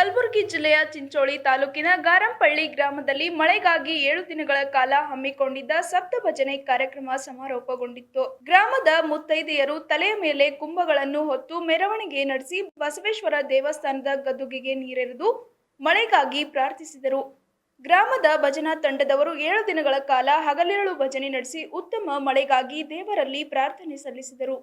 ಕಲಬುರಗಿ ಜಿಲ್ಲೆಯ ಚಿಂಚೋಳಿ ತಾಲೂಕಿನ ಗಾರಂಪಳ್ಳಿ ಗ್ರಾಮದಲ್ಲಿ ಮಳೆಗಾಗಿ 7 ದಿನಗಳ ಕಾಲ ಹಮ್ಮಿಕೊಂಡಿದ್ದ ಸಪ್ತ ಭಜನೆ ಕಾರ್ಯಕ್ರಮ ಸಮಾರೋಪಗೊಂಡಿತ್ತು. ಗ್ರಾಮದ ಮುತ್ತೈದೆಯರು ತಲೆಯ ಮೇಲೆ ಕುಂಭಗಳನ್ನು ಹೊತ್ತು ಮೆರವಣಿಗೆ ನಡೆಸಿ ಬಸವೇಶ್ವರ ದೇವಸ್ಥಾನದ ಗದ್ದುಗೆಗೆ ನೀರೆರೆದು ಮಳೆಗಾಗಿ ಪ್ರಾರ್ಥಿಸಿದರು. ಗ್ರಾಮದ ಭಜನಾ ತಂಡದವರು 7 ದಿನಗಳ ಕಾಲ ಹಗಲಿರುಳು ಭಜನೆ ನಡೆಸಿ ಉತ್ತಮ ಮಳೆಗಾಗಿ ದೇವರಲ್ಲಿ ಪ್ರಾರ್ಥನೆ ಸಲ್ಲಿಸಿದರು.